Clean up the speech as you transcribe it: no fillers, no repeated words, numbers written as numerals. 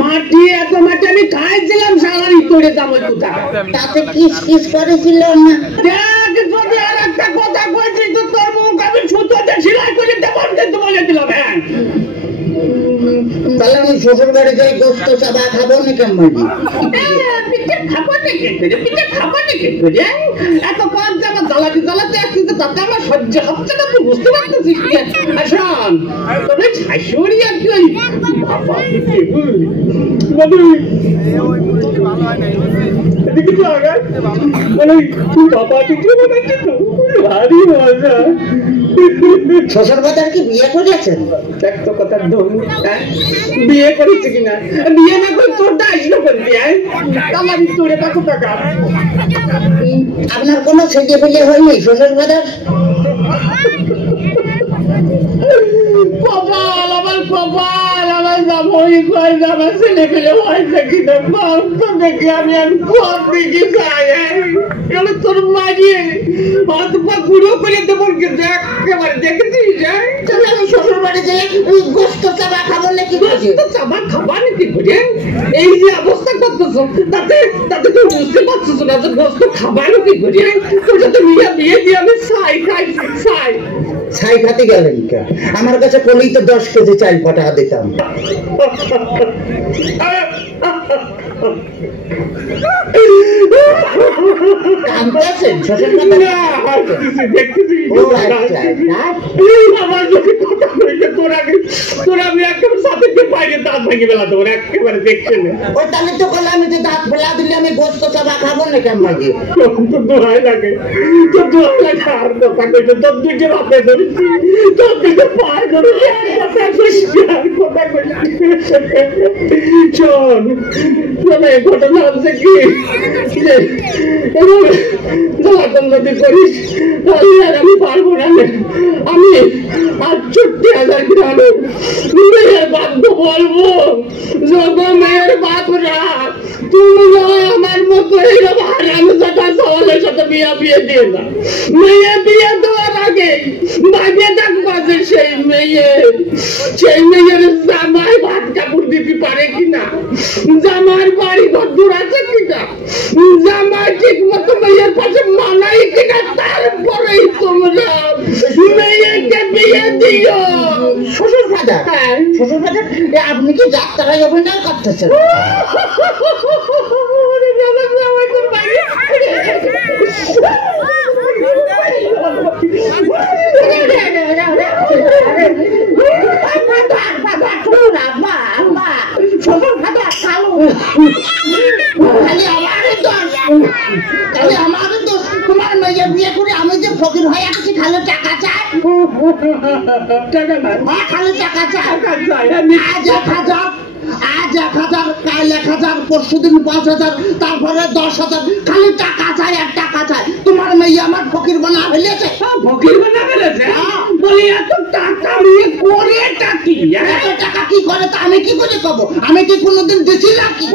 মাটি এত মাটি আমি খাইছিলাম সালারি করে যাবো কোথায় তাতে কিস কিস করেছিল না দেখ যদি আর একটা কথা কইছি তো তোর মুখ আমি ছুতোতে সেলাই করে দেবো কিন্তু বলে দিলাম হ্যাঁ তাহলে আমি শ্বশুর বাড়ি যাই গোস্ত চাবা খাবো না কেমন পিঠে খাবো না কিন্তু পিঠে খাবো না কিন্তু এত পর যাবো জ্বালাতে জ্বালাতে আসছি তো তাতে আমার সহ্য হচ্ছে না তুই বুঝতে পারতেছিস শোন তবে শাশুড়ি আর কি বাবা শ্বশুর বাজার কি বিয়ে করেছেন দেখ তো কথা বিয়ে করেছে কিনা বিয়ে না করে তোরটা আসলো করবি আমি তোরে কত টাকা আপনার কোনো ছেলে পেলে হয়নি শ্বশুর বাজার কপাল আমার কপাল আমার জামাই কয় আমার ছেলে পেলে হয়েছে কিনা তো দেখি আমি কম দেখি যাই তোর মাঝিয়ে হাত পা গুঁড়ো করে দেবো কিন্তু একেবারে দেখেছিস তাহলে আমি শ্বশুর বাড়ি যাই গোস্ত চাবা খাবো নাকি গোস্ত চাবা খাবা নাকি করে এই যে অবস্থা করতেছ তাতে তাতে তুই বুঝতে পারছিস না যে গোস্ত খাবা নাকি করে তোর সাথে বিয়ে দিয়ে আমি ছাই খাইছি ছাই খাতে গেলেন কে আমার কাছে কলেই তো 10 কেজি চাল পাঠা দিতাম কাঁদতেছেন শ্বশুর তোরা আমি একেবারে সাথে বাইরে দাঁত ভেঙে বেলা তোর একেবারে দেখছে না ওই তাহলে তো বললাম আমি তো দাঁত ফেলা দিলে আমি গোস্ত চাবা খাবো না কেমন লাগে তো দোহাই লাগে আর দোকান করছে তোর দিকে রাতে ধরেছি তোর দিকে পায়ে ধরেছি কথা কইলাম শোন ঘটনা হচ্ছে কি যদি করিস তাহলে আমি পারবো না আমি ৬৮,০০০ গ্রামে মেয়ের বাধ্য বলবো মেয়ের বাপরা তুমি আমার মতো এইরকম হারামজাদা সওয়ালের সাথে বিয়ে দিয়ে না মেয়ে বিয়ে দেওয়ার আগে বাজে থাকবে সেই মেয়ের জামাই ভাত কাপড় দিতে পারে কিনা জামার বাড়ি ঘর দূর আছে কিনা জামাই ঠিক মতো মেয়ের পাশে মানাই কিনা তারপরেই তোমরা মেয়েকে বিয়ে দিও শ্বশুর ফাদার আপনি কি যাত্রায় অভিনয় করতেছেন তোমার মেয়ে বিয়ে করে আমি যে ফকির হয়ে আসছি খালি টাকা চাই খালি টাকা চাই আজ ১,০০০ কাল ১,০০০ পরশুদিন ৫,০০০ তারপরে ১০,০০০ খালি টাকা চাই আর টাকা চাই তোমার মেয়ে আমার ফকির বানা ফেলেছে ফকির বানা ফেলেছে বলি এত টাকা নিয়ে করে টাকি এত টাকা কি করে তা আমি কি করে পাবো আমি কি কোনোদিন দিছি নাকি